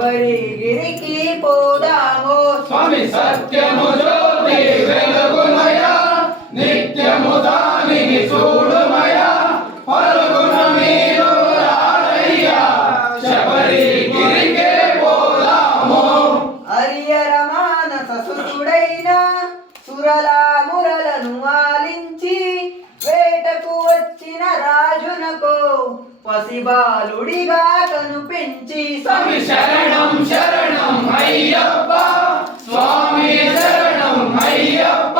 శబరిగిరికి పోదాము స్వామి సత్యము జ్యోతి వెలుగుమయ నిత్యము దానిని చూడుమయ పరుగున మీరు రారయ్యా శబరిగిరికే పోదాము. హరియర మానస సుతుడైన సురలా మురలను ఆలించి వేటకు వచ్చిన రాజునకు పసిబాలుడిగా కనిపించి స్వామి శరణం శరణం అయ్యప్ప స్వామి శరణం అయ్యప్ప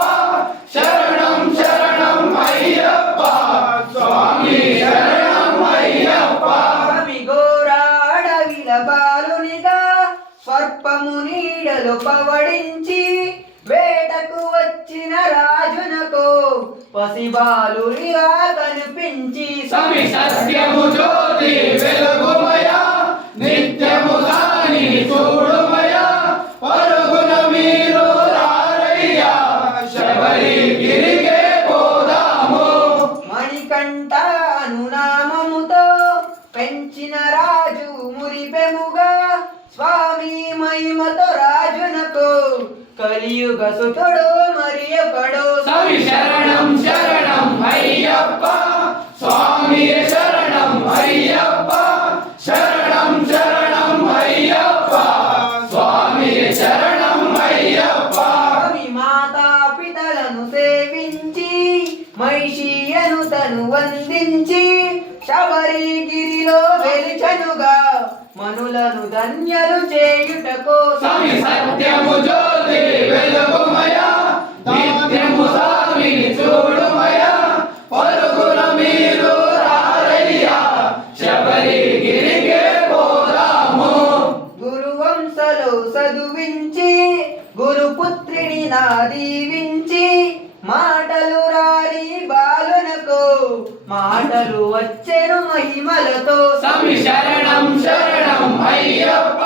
శరణం శరణం అయ్యప్ప స్వామి శరణం అయ్యప్ప. స్వామి ఘోర అడవిల బాలునిగా సర్పము నీడలు పవడించి వేటకు వచ్చిన రాజునకు పసిబాలుడిగా కనిపించి స్వామి సత్యము జ్యోతి వెలుగుమయ నిత్యము దానిని చూడుమయ పరుగున మీరు రారయ్యా శబరిగిరికే పోదాము. మణికంఠ అనునామముతో పెంచిన రాజు మురిపెముగా స్వామి మహిమతో రాజునకు కలియుగ సుతుడు మరి ఒకడు స్వామి శరణం శరణం అయ్యప్ప స్వామి శరణం అయ్యప్ప శరణం శరణం అయ్యప్ప స్వామి శరణం అయ్యప్ప. స్వామి మాతా పితలను సేవించి మహిషియను తను వందించి శబరిగిరిలో వెలిచనుగా మనులను ధన్యలు చేయుటకు స్వామి సత్యము జ్యోతి వెలుగుమయ నిత్యము స్వామిని చూడుమయ పరుగున మీరు రారయ్యా శబరిగిరికే పోదాము. గురువంశలో చదువించి గురుపుత్రిని నా దీవించి మాటలు రాని బాలునకు మాటలు వచ్చెను మహిమలతో స్వామి శరణం శరణం అయ్యప్ప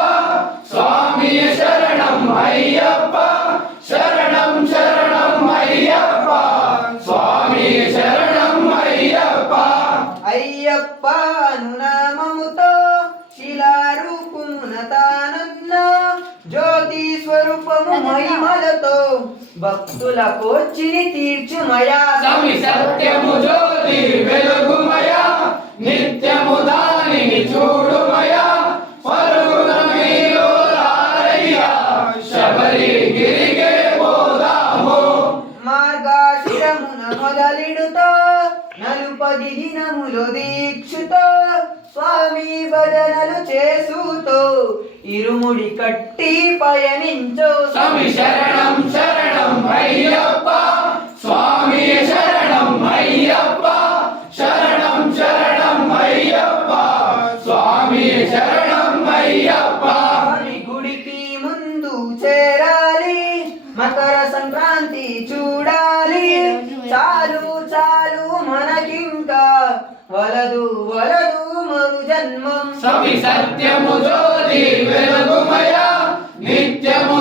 స్వామి శరణం అయ్యప్ప శరణం శరణం అయ్యప్ప స్వామి శరణం అయ్యప్ప. అయ్యప్ప అనునామముతో శిలారూపమున తానున్న జ్యోతి స్వరూపము మహిమలతో భక్తుల కోర్చిని తీర్చుమయా స్వామి సత్యము జ్యోతి వెలుగుమయ నిత్యము దానిని చూడుమయ పరుగున మీరు రారయ్యా శబరిగిరికే పోదాము. మార్గశిరమున మొదలిడుతో నలుపది దినములు దీక్షుతో స్వామి భజనలు చేసుతో ఇరుముడి కట్టి పయనించు స్వామి శరణం శరణం అయ్యప్ప స్వామి శరణం అయ్యప్ప శరణం శరణం అయ్యప్ప స్వామి శరణం అయ్యప్ప. స్వామి గుడికి ముందు చేరాలి మకర సంక్రాంతి చూడాలి చాలు చాలు మనకింకా వలదు వలదు మరు జన్మం స్వామి సత్యము జ్యోతి వెలుగుమయ నిత్యము